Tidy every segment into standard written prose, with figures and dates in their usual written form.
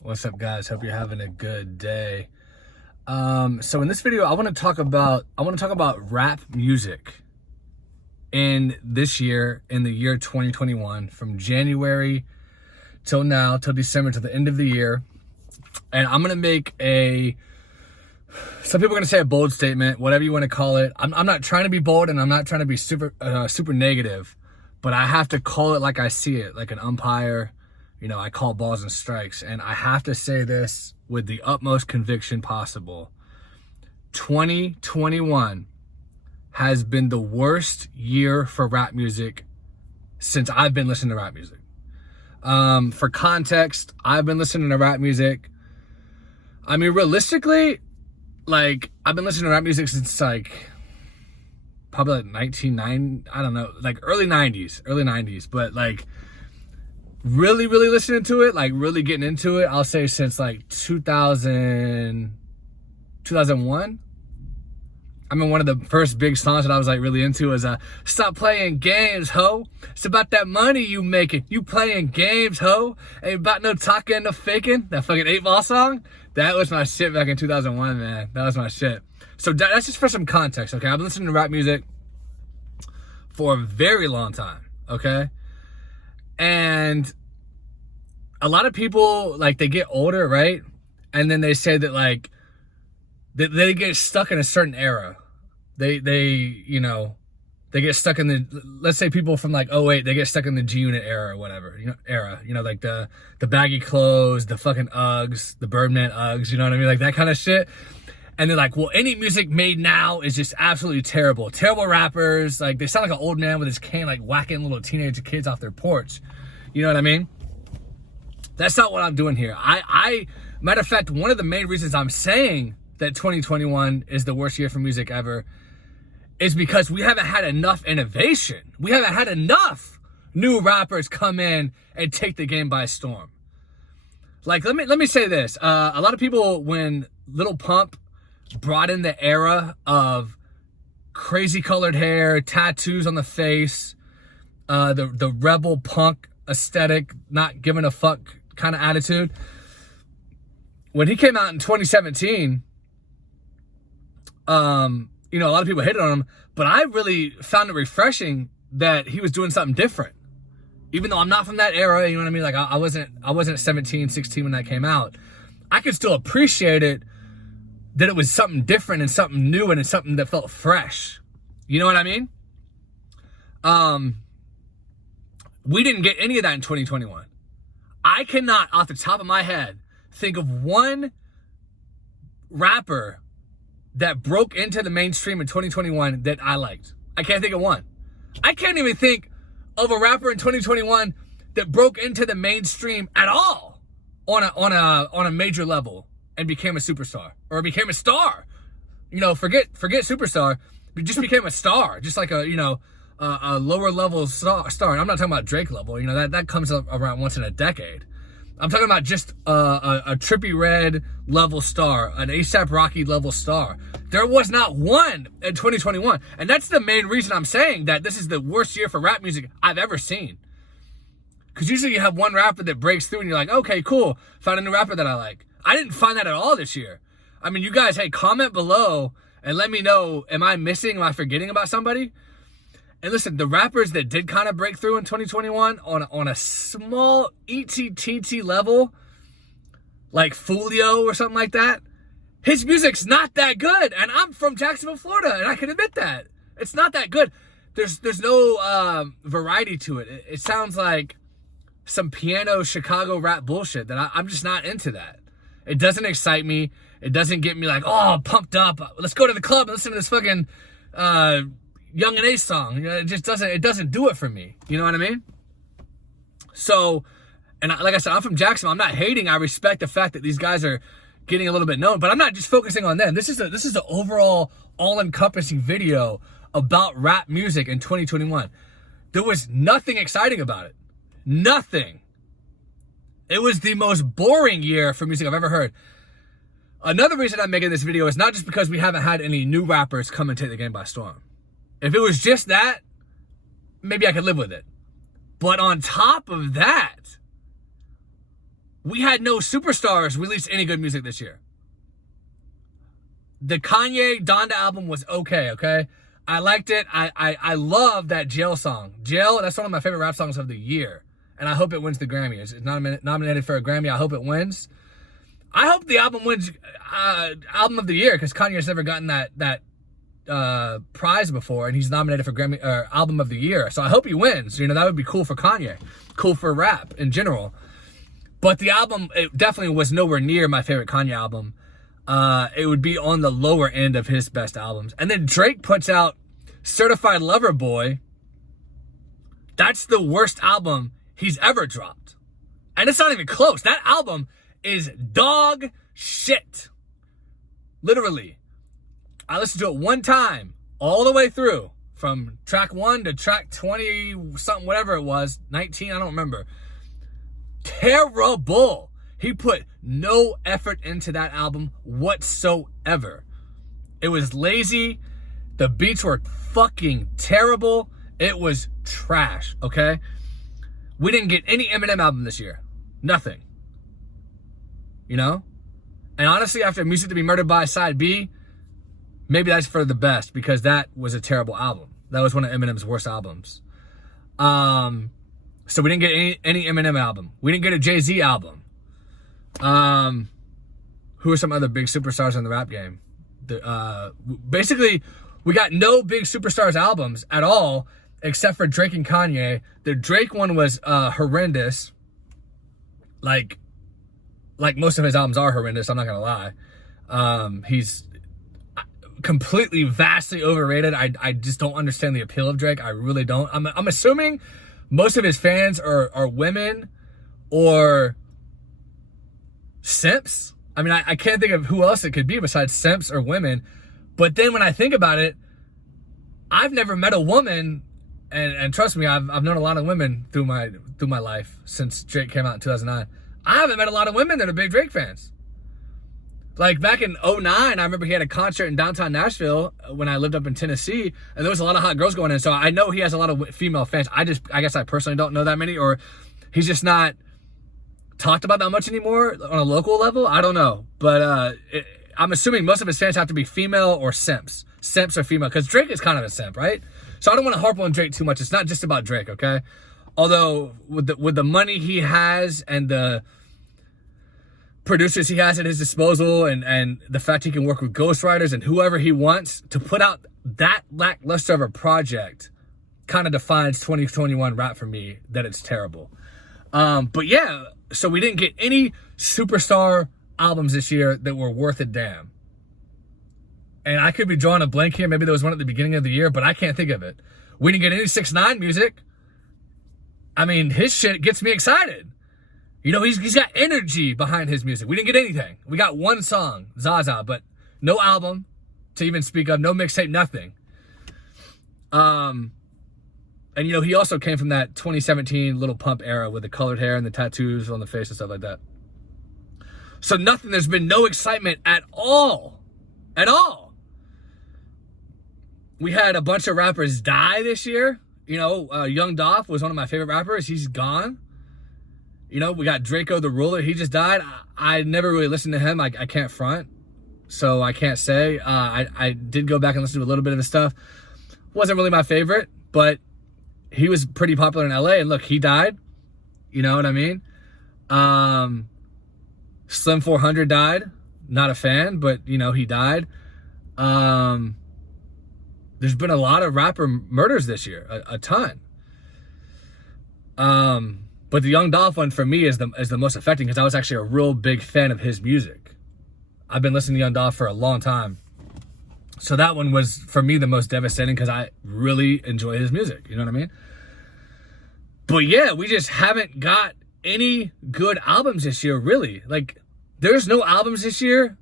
What's up, guys? Hope you're having a good day. So in this video, I want to talk about rap music in this year, in the year 2021, from January till now, till December, to the end of the year. And I'm gonna make some people are gonna say a bold statement, whatever you want to call it. I'm not trying to be bold, and I'm not trying to be super negative, but I have to call it like I see it, like an umpire. I call balls and strikes, and I have to say this with the utmost conviction possible. 2021 has been the worst year for rap music since I've been listening to rap music. For context, I've been listening to rap music. I mean, realistically, I've been listening to rap music since probably 1990, I don't know, early 90s, but really listening to it, really getting into it, I'll say since 2001. I mean, one of the first big songs that I was really into was "Stop Playing Games, Ho. It's about that money you making. You playing games, ho. Ain't about no talking, no faking." That fucking 8 Ball song. That was my shit back in 2001, man. That was my shit. So that's just for some context, okay? I've been listening to rap music for a very long time, okay? And a lot of people, they get older, right? And then they say that, they get stuck in a certain era. They get stuck in let's say people from '08, they get stuck in the G-Unit era or whatever, the baggy clothes, the fucking Uggs, the Birdman Uggs, you know what I mean? That kind of shit. And they're like, well, any music made now is just absolutely terrible. Terrible rappers. They sound like an old man with his cane, whacking little teenage kids off their porch. You know what I mean? That's not what I'm doing here. Matter of fact, one of the main reasons I'm saying that 2021 is the worst year for music ever is because we haven't had enough innovation. We haven't had enough new rappers come in and take the game by storm. Let me say this. A lot of people, when Lil Pump brought in the era of crazy colored hair, tattoos on the face, the rebel punk aesthetic, not giving a fuck kind of attitude. When he came out in 2017, a lot of people hated on him, but I really found it refreshing that he was doing something different. Even though I'm not from that era, you know what I mean? I wasn't 17, 16 when that came out. I could still appreciate it, that it was something different and something new and it's something that felt fresh. You know what I mean? We didn't get any of that in 2021. I cannot, off the top of my head, think of one rapper that broke into the mainstream in 2021 that I liked. I can't think of one. I can't even think of a rapper in 2021 that broke into the mainstream at all on a major level and became a superstar or became a star. Forget superstar, but just became a star, just like a lower level star. And I'm not talking about Drake level. That comes up around once in a decade. I'm talking about just a Trippie Redd level star, an A$AP Rocky level star. There was not one in 2021. And that's the main reason I'm saying that this is the worst year for rap music I've ever seen. Because usually you have one rapper that breaks through and you're like, okay, cool, found a new rapper that I like. I didn't find that at all this year. I mean, you guys, hey, comment below and let me know, am I missing, am I forgetting about somebody? And listen, the rappers that did kind of break through in 2021 on a small teensy level, like Fulio or something like that, his music's not that good. And I'm from Jacksonville, Florida, and I can admit that. It's not that good. There's no variety to it. It sounds like some piano Chicago rap bullshit that I'm just not into that. It doesn't excite me. It doesn't get me pumped up. Let's go to the club and listen to this fucking Young and Ace song. It just doesn't do it for me. You know what I mean? So, and like I said, I'm from Jacksonville. I'm not hating. I respect the fact that these guys are getting a little bit known, but I'm not just focusing on them. This is an overall all-encompassing video about rap music in 2021. There was nothing exciting about it. Nothing. It was the most boring year for music I've ever heard. Another reason I'm making this video is not just because we haven't had any new rappers come and take the game by storm. If it was just that, maybe I could live with it. But on top of that, we had no superstars release any good music this year. The Kanye Donda album was okay? I liked it. I love that Jail song. Jail, that's one of my favorite rap songs of the year. And I hope it wins the Grammy. It's nominated for a Grammy. I hope it wins. I hope the album wins album of the year, because Kanye's never gotten that prize before, and he's nominated for Grammy album of the year. So I hope he wins. You know, that would be cool for Kanye. Cool for rap in general. But the album, it definitely was nowhere near my favorite Kanye album. It would be on the lower end of his best albums. And then Drake puts out Certified Lover Boy. That's the worst album he's ever dropped. And it's not even close. That album is dog shit. Literally. I listened to it one time, all the way through, from track 1 to track 20 something, whatever it was, 19, I don't remember. Terrible. He put no effort into that album whatsoever. It was lazy. The beats were fucking terrible. It was trash, okay? We didn't get any Eminem album this year. Nothing. You know? And honestly, after Music to Be Murdered By Side B, maybe that's for the best, because that was a terrible album. That was one of Eminem's worst albums. So we didn't get any Eminem album. We didn't get a Jay-Z album. Who are some other big superstars in the rap game? Basically, we got no big superstars albums at all, except for Drake and Kanye. The Drake one was horrendous. Like most of his albums are horrendous, I'm not gonna lie. He's completely, vastly overrated. I just don't understand the appeal of Drake. I really don't. I'm assuming most of his fans are women or simps. I mean, I can't think of who else it could be besides simps or women. But then when I think about it, I've never met a woman, and trust me, I've known a lot of women through my life since Drake came out in 2009. I haven't met a lot of women that are big Drake fans. Like back in 2009, I remember he had a concert in downtown Nashville when I lived up in Tennessee, and there was a lot of hot girls going in. So I know he has a lot of female fans. I guess I personally don't know that many, or he's just not talked about that much anymore on a local level. I don't know. But I'm assuming most of his fans have to be female or simps. Simps or female, because Drake is kind of a simp, right? So I don't want to harp on Drake too much. It's not just about Drake, okay? Although with the money he has and the producers he has at his disposal, and the fact he can work with ghostwriters and whoever he wants, to put out that lackluster of a project kind of defines 2021 rap for me, that it's terrible. But yeah, so we didn't get any superstar albums this year that were worth a damn. And I could be drawing a blank here. Maybe there was one at the beginning of the year, but I can't think of it. We didn't get any 6ix9ine music. I mean, his shit gets me excited. You know, he's got energy behind his music. We didn't get anything. We got one song, Zaza, but no album to even speak of, no mixtape, nothing. And you know, he also came from that 2017 Lil Pump era with the colored hair and the tattoos on the face and stuff like that. So nothing, there's been no excitement at all. At all. We had a bunch of rappers die this year. You know, Young Dolph was one of my favorite rappers. He's gone. You know, we got Draco the Ruler. He just died. I never really listened to him. I can't front. So I can't say. I did go back and listen to a little bit of his stuff. Wasn't really my favorite, but he was pretty popular in LA. And look, he died. You know what I mean? Slim 400 died. Not a fan, but, you know, he died. There's been a lot of rapper murders this year. A ton. But the Young Dolph one for me is the most affecting, because I was actually a real big fan of his music. I've been listening to Young Dolph for a long time. So that one was, for me, the most devastating, because I really enjoy his music. You know what I mean? But yeah, we just haven't got any good albums this year, really. Like, there's no albums this year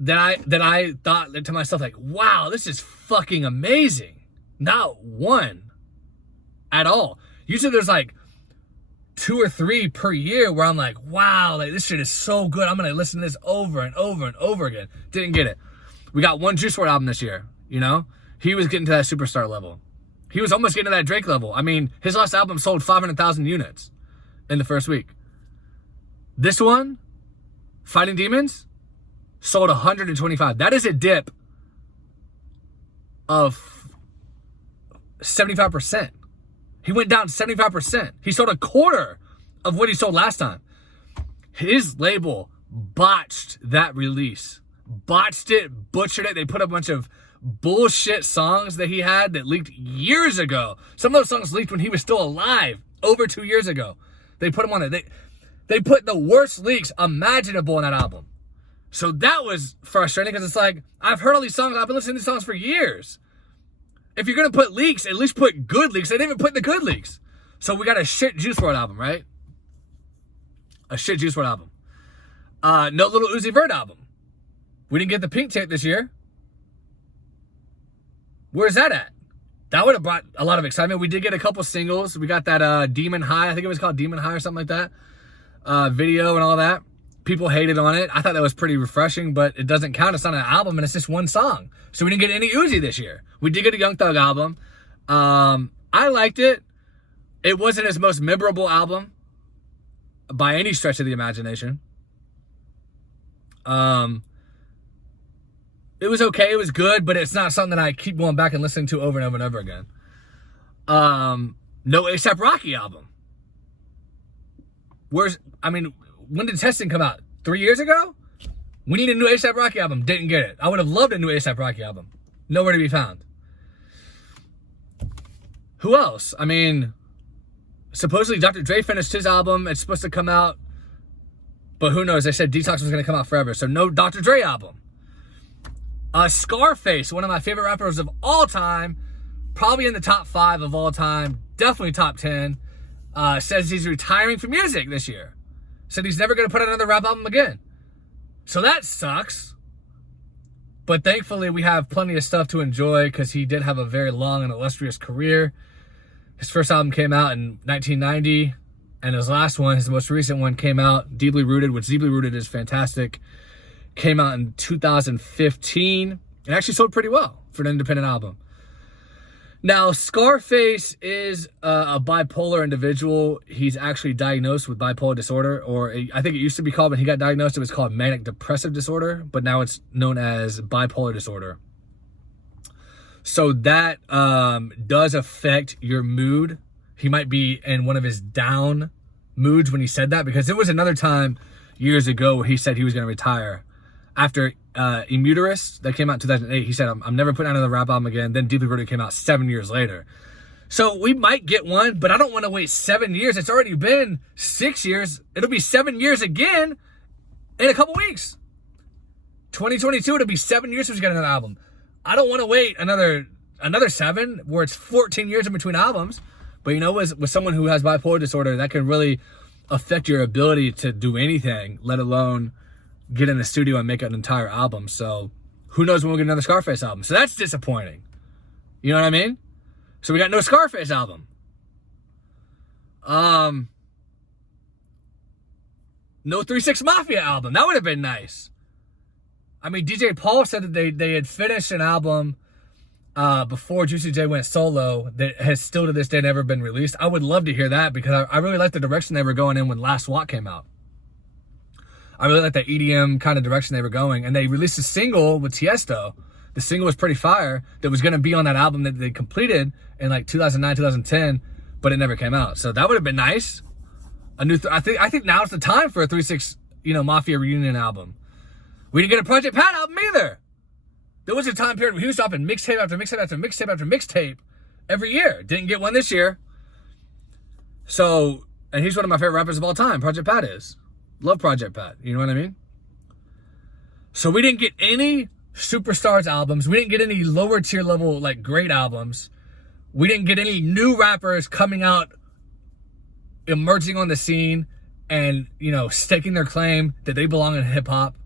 that I thought to myself, like, wow, this is fucking amazing. Not one at all. Usually there's like 2 or 3 per year where I'm like, wow, like this shit is so good. I'm going to listen to this over and over and over again. Didn't get it. We got one Juice WRLD album this year, you know? He was getting to that superstar level. He was almost getting to that Drake level. I mean, his last album sold 500,000 units in the first week. This one, Fighting Demons, sold 125. That is a dip of 75%. He went down 75%. He sold a quarter of what he sold last time. His label botched that release. Botched it, butchered it. They put a bunch of bullshit songs that he had that leaked years ago. Some of those songs leaked when he was still alive, over 2 years ago. They put them on it. They put the worst leaks imaginable in that album. So that was frustrating because it's like, I've heard all these songs. I've been listening to these songs for years. If you're going to put leaks, at least put good leaks. They didn't even put the good leaks. So we got a shit Juice WRLD album, right? A shit Juice WRLD album. No Little Uzi Vert album. We didn't get the pink tape this year. Where's that at? That would have brought a lot of excitement. We did get a couple singles. We got that Demon High. I think it was called Demon High or something like that. Video and all that. People hated on it. I thought that was pretty refreshing, but it doesn't count. It's not an album, and it's just one song. So we didn't get any Uzi this year. We did get a Young Thug album. I liked it. It wasn't his most memorable album by any stretch of the imagination. It was okay. It was good, but it's not something that I keep going back and listening to over and over and over again. No A$AP Rocky album. When did Testing come out? 3 years ago? We need a new A$AP Rocky album. Didn't get it. I would have loved a new A$AP Rocky album. Nowhere to be found. Who else? Supposedly Dr. Dre finished his album. It's supposed to come out, but who knows? They said Detox was going to come out forever, so no Dr. Dre album. Scarface, one of my favorite rappers of all time, probably in the top 5 of all time, definitely top 10, says he's retiring from music this year. Said he's never going to put out another rap album again. So that sucks. But thankfully, we have plenty of stuff to enjoy because he did have a very long and illustrious career. His first album came out in 1990, and his last one, his most recent one, came out, Deeply Rooted, which Deeply Rooted is fantastic. Came out in 2015. It actually sold pretty well for an independent album. Now, Scarface is a bipolar individual. He's actually diagnosed with bipolar disorder, or I think it used to be called, when he got diagnosed, it was called manic depressive disorder, but now it's known as bipolar disorder. So that does affect your mood. He might be in one of his down moods when he said that, because there was another time years ago where he said he was going to retire. After Immuterus, that came out in 2008, he said, I'm never putting out another rap album again. Then Deeply Rooted came out 7 years later. So we might get one, but I don't want to wait 7 years. It's already been 6 years. It'll be 7 years again in a couple weeks. 2022, it'll be 7 years since we get another album. I don't want to wait another 7, where it's 14 years in between albums. But you know, with someone who has bipolar disorder, that can really affect your ability to do anything, let alone get in the studio and make an entire album. So who knows when we'll get another Scarface album. So that's disappointing. You know what I mean? So we got no Scarface album. No 3 6 Mafia album. That would have been nice. DJ Paul said that they had finished an album before Juicy J went solo that has still to this day never been released. I would love to hear that, because I really like the direction they were going in when Last Walk came out. I really like that EDM kind of direction they were going. And they released a single with Tiesto. The single was pretty fire. That was going to be on that album that they completed in like 2009, 2010, but it never came out. So that would have been nice. I think now's the time for a 3 6 Mafia reunion album. We didn't get a Project Pat album either. There was a time period where he was dropping mixtape after mixtape after mixtape after mixtape every year. Didn't get one this year. So, and he's one of my favorite rappers of all time. Project Pat is. Love Project Pat. You know what I mean? So we didn't get any Superstars albums. We didn't get any lower tier level, like, great albums. We didn't get any new rappers coming out, emerging on the scene and, staking their claim that they belong in hip hop.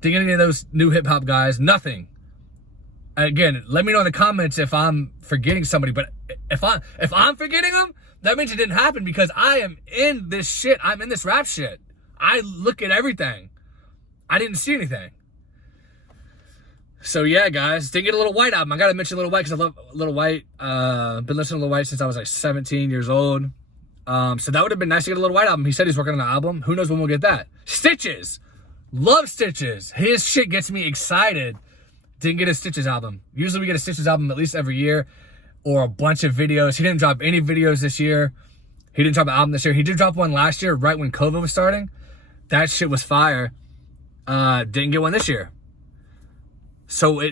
Didn't get any of those new hip hop guys. Nothing. Again, let me know in the comments if I'm forgetting somebody, but if I'm forgetting them, that means it didn't happen, because I am in this shit. I'm in this rap shit. I look at everything. I didn't see anything. So yeah, guys, didn't get a Little White album. I gotta mention Little White because I love Little White. Been listening to Little White since I was like 17 years old. So that would have been nice to get a Little White album. He said he's working on an album. Who knows when we'll get that? Stitches. Love Stitches. His shit gets me excited. Didn't get a Stitches album. Usually we get a Stitches album at least every year, or a bunch of videos. He didn't drop any videos this year. He didn't drop an album this year. He did drop one last year, right when COVID was starting. That shit was fire. Didn't get one this year. So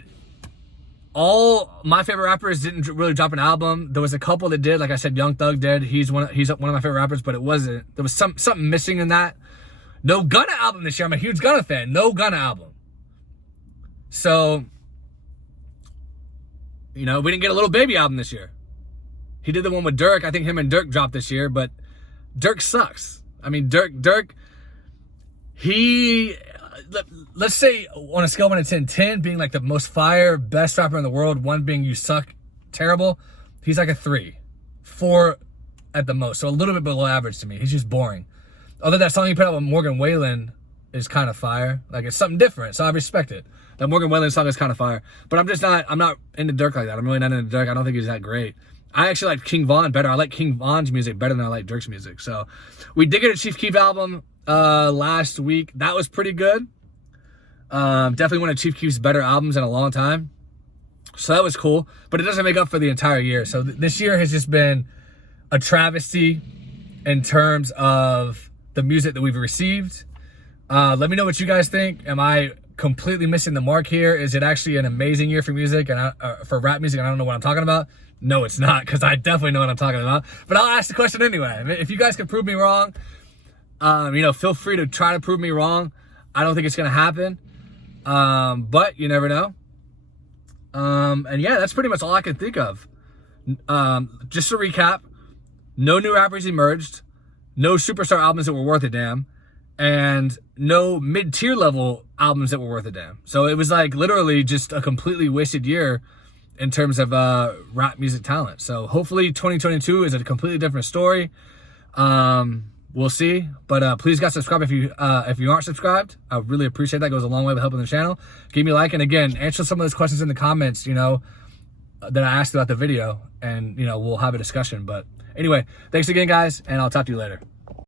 all my favorite rappers didn't really drop an album. There was a couple that did. Like I said, Young Thug did. He's one of my favorite rappers, but it wasn't. There was something missing in that. No Gunna album this year. I'm a huge Gunna fan. No Gunna album. So, we didn't get a Little Baby album this year. He did the one with Dirk. I think him and Dirk dropped this year, but Dirk sucks. I mean, Dirk, let's say on a scale of 1 to 10, 10 being like the most fire, best rapper in the world, 1 being you suck, terrible, he's like a 3. 4 at the most. So a little bit below average to me. He's just boring. Although that song he put out with Morgan Wallen is kind of fire. Like, it's something different, so I respect it. That Morgan Wallen song is kind of fire. But I'm not into Dirk like that. I'm really not into Dirk. I don't think he's that great. I actually like King Von better. I like King Von's music better than I like Dirk's music. So we did get a Chief Keef album last week. That was pretty good. Definitely one of Chief Keef's better albums in a long time. So that was cool. But it doesn't make up for the entire year. So this year has just been a travesty in terms of the music that we've received. Let me know what you guys think. Am I completely missing the mark here? Is it actually an amazing year for music and for rap music and I don't know what I'm talking about? No, it's not, because I definitely know what I'm talking about. But I'll ask the question anyway. If you guys can prove me wrong, feel free to try to prove me wrong. I don't think it's going to happen. But you never know. And yeah, that's pretty much all I can think of. Just to recap, no new rappers emerged, no superstar albums that were worth a damn, and no mid-tier level albums that were worth a damn. So it was like literally just a completely wasted year in terms of rap music talent. So hopefully 2022 is a completely different story. We'll see. But please guys, subscribe if you aren't subscribed. I really appreciate that. It goes a long way with helping the channel. Give me a like, and again, answer some of those questions in the comments, that I asked throughout the video, and we'll have a discussion. But anyway, thanks again, guys, and I'll talk to you later.